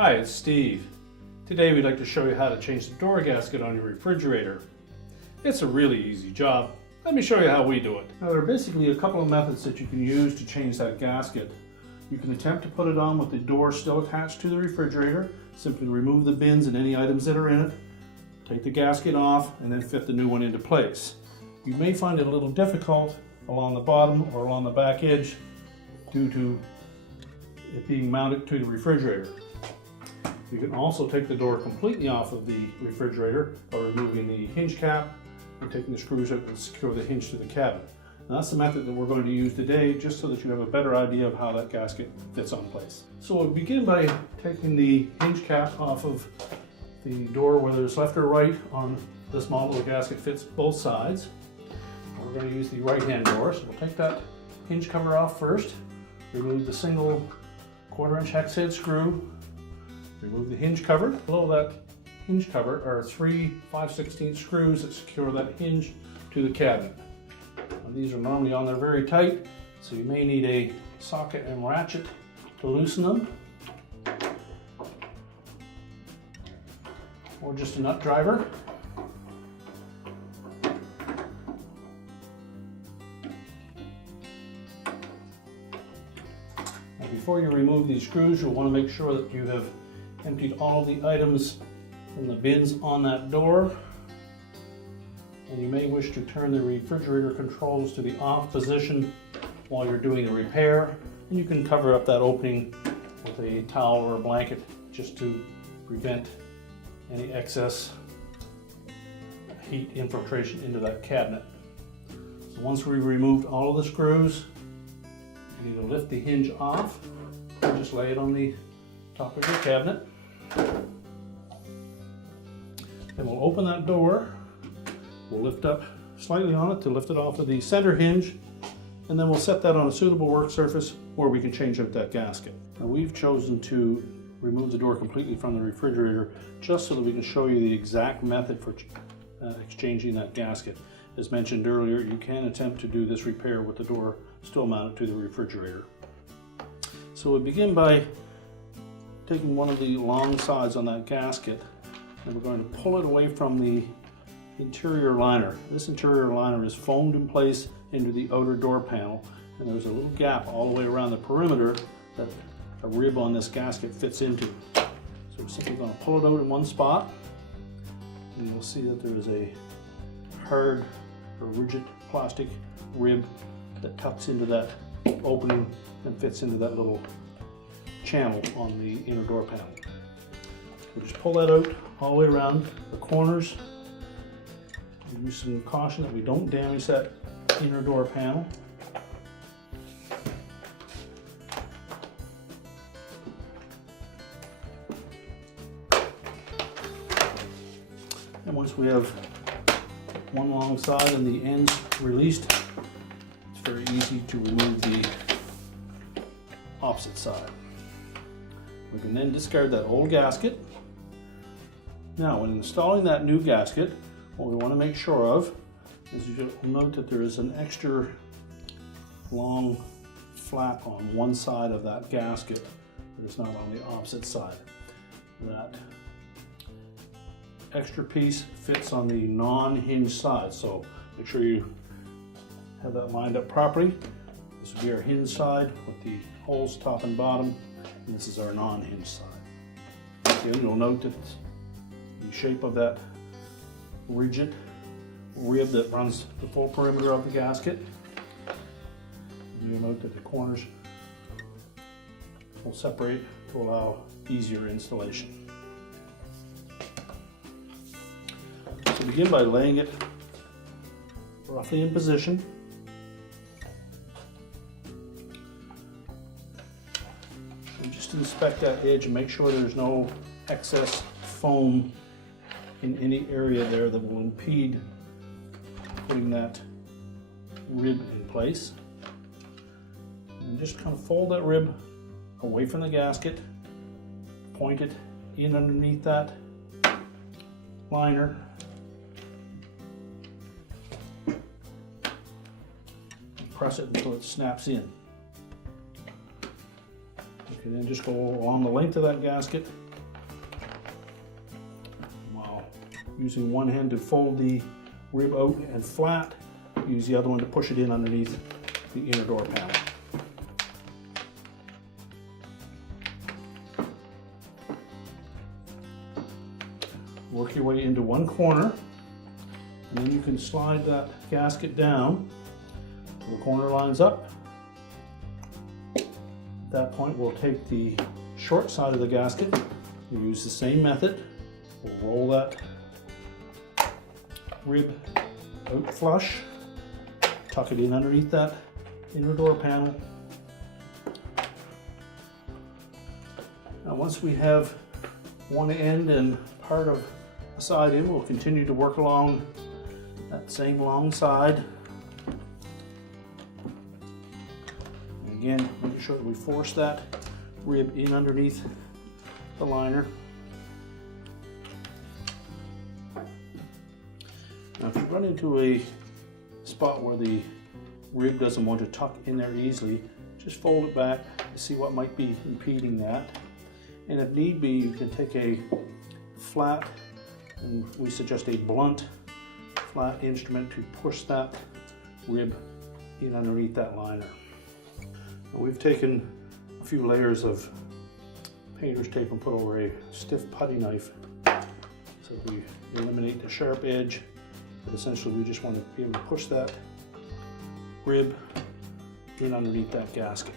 Hi, it's Steve. Today we'd like to show you how to change the door gasket on your refrigerator. It's a really easy job. Let me show you how we do it. Now there are basically a couple of methods that you can use to change that gasket. You can attempt to put it on with the door still attached to the refrigerator. Simply remove the bins and any items that are in it, take the gasket off, and then fit the new one into place. You may find it a little difficult along the bottom or along the back edge due to it being mounted to the refrigerator. You can also take the door completely off of the refrigerator by removing the hinge cap and taking the screws out and secure the hinge to the cabinet. And that's the method that we're going to use today, just so that you have a better idea of how that gasket fits on place. So we'll begin by taking the hinge cap off of the door, whether it's left or right. On this model, the gasket fits both sides. We're going to use the right-hand door, so we'll take that hinge cover off first, remove the single 1/4" hex head screw, remove the hinge cover. Below that hinge cover are 3 5/16 screws that secure that hinge to the cabinet. Now, these are normally on there very tight, so you may need a socket and ratchet to loosen them, or just a nut driver. Now, before you remove these screws, you'll want to make sure that you have emptied all the items from the bins on that door, and you may wish to turn the refrigerator controls to the off position while you're doing the repair, and you can cover up that opening with a towel or a blanket just to prevent any excess heat infiltration into that cabinet. So once we've removed all of the screws, you need to lift the hinge off and just lay it on the top of your cabinet. Then we'll open that door. We'll lift up slightly on it to lift it off of the center hinge, and then we'll set that on a suitable work surface where we can change out that gasket. Now we've chosen to remove the door completely from the refrigerator just so that we can show you the exact method for exchanging that gasket. As mentioned earlier, you can attempt to do this repair with the door still mounted to the refrigerator. So we begin by taking one of the long sides on that gasket, and we're going to pull it away from the interior liner. This interior liner is foamed in place into the outer door panel, and there's a little gap all the way around the perimeter that a rib on this gasket fits into. So we're simply going to pull it out in one spot, and you'll see that there is a hard or rigid plastic rib that tucks into that opening and fits into that little channel on the inner door panel. We'll just pull that out all the way around the corners. Use some caution that we don't damage that inner door panel. And once we have one long side and the ends released, it's very easy to remove the opposite side. We can then discard that old gasket. Now, when installing that new gasket, what we want to make sure of is you'll note that there is an extra long flap on one side of that gasket that is not on the opposite side. That extra piece fits on the non-hinge side, so make sure you have that lined up properly. This will be our hinge side with the holes top and bottom, and this is our non-hinge side. Again, you'll note that the shape of that rigid rib that runs the full perimeter of the gasket. And you'll note that the corners will separate to allow easier installation. So begin by laying it roughly in position. And just inspect that edge and make sure there's no excess foam in any area there that will impede putting that rib in place. And just kind of fold that rib away from the gasket, point it in underneath that liner, and press it until it snaps in. You can then just go along the length of that gasket using one hand to fold the rib out and flat, use the other one to push it in underneath the inner door panel. Work your way into one corner, and then you can slide that gasket down so the corner lines up. At that point, we'll take the short side of the gasket, we'll use the same method. We'll roll that rib out flush, tuck it in underneath that inner door panel. Now once we have one end and part of the side in, we'll continue to work along that same long side. And again, making sure that we force that rib in underneath the liner. Now if you run into a spot where the rib doesn't want to tuck in there easily, just fold it back to see what might be impeding that. And if need be, you can take a flat, and we suggest a blunt flat instrument to push that rib in underneath that liner. Now we've taken a few layers of painter's tape and put over a stiff putty knife so we eliminate the sharp edge, but essentially we just want to be able to push that rib in underneath that gasket.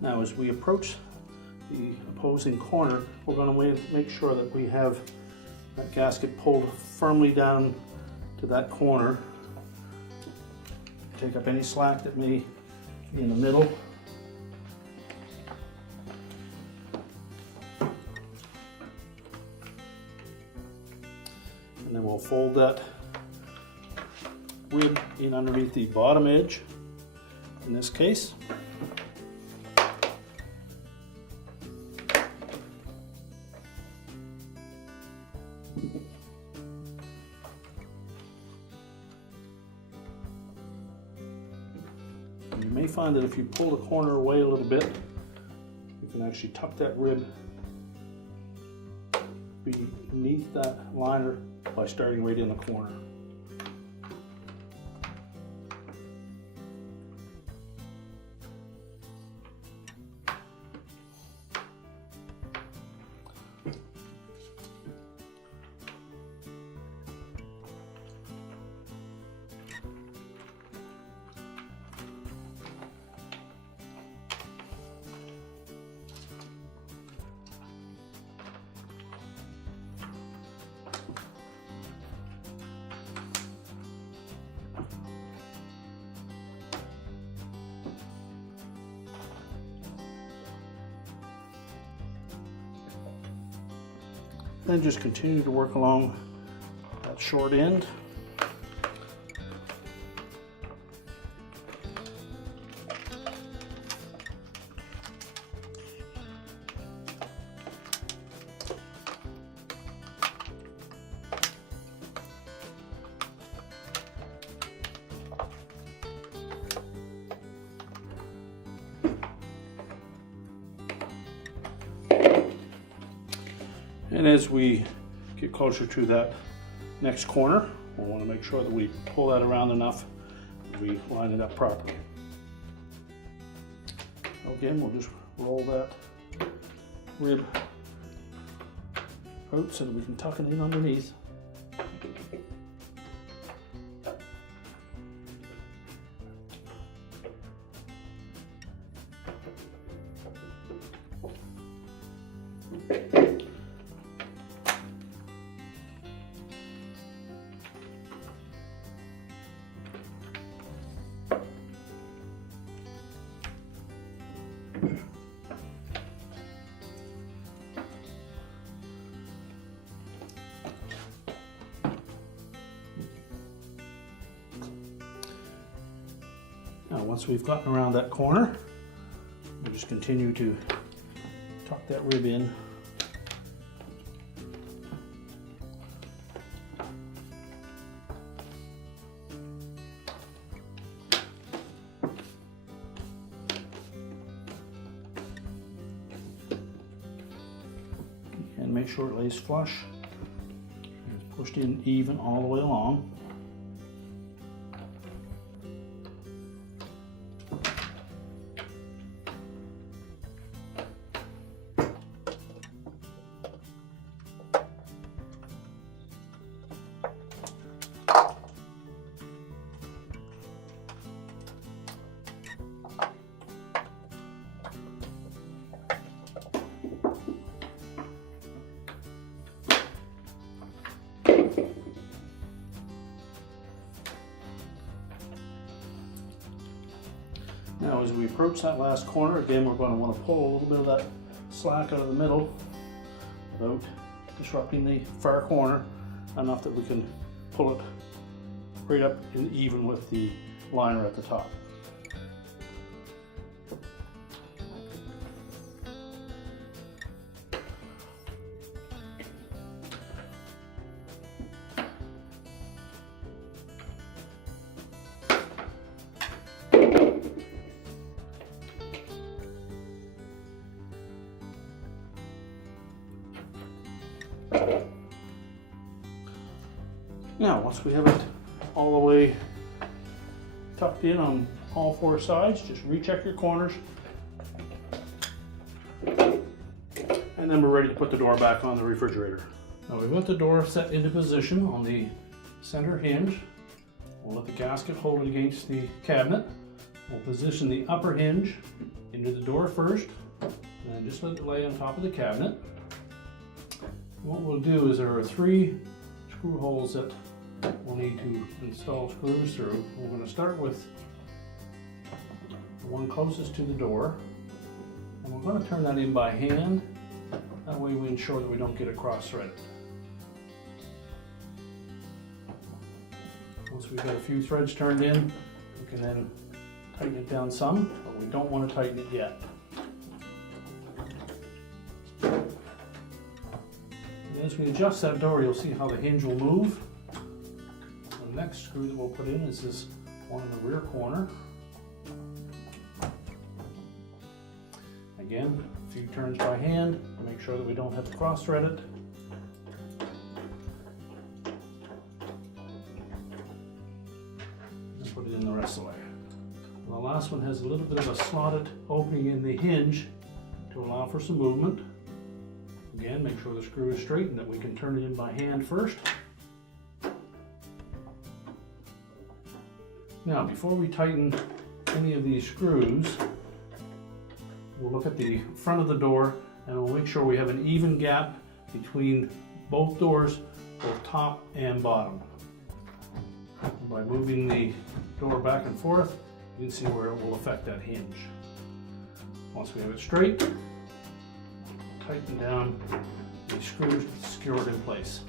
Now as we approach the opposing corner, we're going to make sure that we have that gasket pulled firmly down to that corner. Take up any slack that may be in the middle. And then we'll fold that rib in underneath the bottom edge in this case. You may find that if you pull the corner away a little bit, you can actually tuck that rib beneath that liner by starting right in the corner. Then just continue to work along that short end. And as we get closer to that next corner, we'll want to make sure that we pull that around enough that we line it up properly. Again, we'll just roll that rib out so that we can tuck it in underneath. Once we've gotten around that corner, we'll just continue to tuck that rib in. And make sure it lays flush. It's pushed in even all the way along. Now as we approach that last corner, again we're going to want to pull a little bit of that slack out of the middle without disrupting the far corner, enough that we can pull it right up and even with the liner at the top. Now, once we have it all the way tucked in on all four sides, just recheck your corners. And then we're ready to put the door back on the refrigerator. Now we've got the door set into position on the center hinge. We'll let the gasket hold it against the cabinet. We'll position the upper hinge into the door first, and then just let it lay on top of the cabinet. What we'll do is there are 3 screw holes that we'll need to install screws through. We're going to start with the one closest to the door, and we're going to turn that in by hand. That way we ensure that we don't get it cross-threaded. Once we've got a few threads turned in, we can then tighten it down some, but we don't want to tighten it yet. As we adjust that door, you'll see how the hinge will move. The next screw that we'll put in is this one in the rear corner. Again, a few turns by hand to make sure that we don't have to cross-thread it. And put it in the rest of the way. The last one has a little bit of a slotted opening in the hinge to allow for some movement. Again, make sure the screw is straight and that we can turn it in by hand first. Now, before we tighten any of these screws, we'll look at the front of the door and we'll make sure we have an even gap between both doors, both top and bottom. And by moving the door back and forth, you can see where it will affect that hinge. Once we have it straight, tighten down the screws to secure it in place.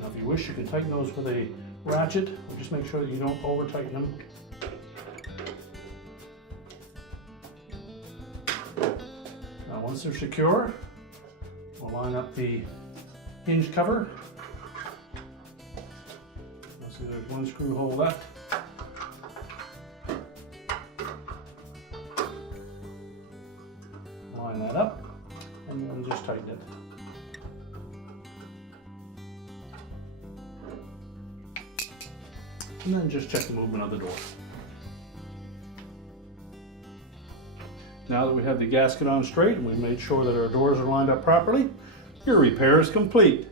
Now if you wish, you can tighten those with a ratchet, or just make sure that you don't over tighten them. Now once they're secure, we'll line up the hinge cover. You'll see there's one screw hole left. Line that up, and then just tighten it. And then just check the movement of the door. Now that we have the gasket on straight and we've made sure that our doors are lined up properly, your repair is complete.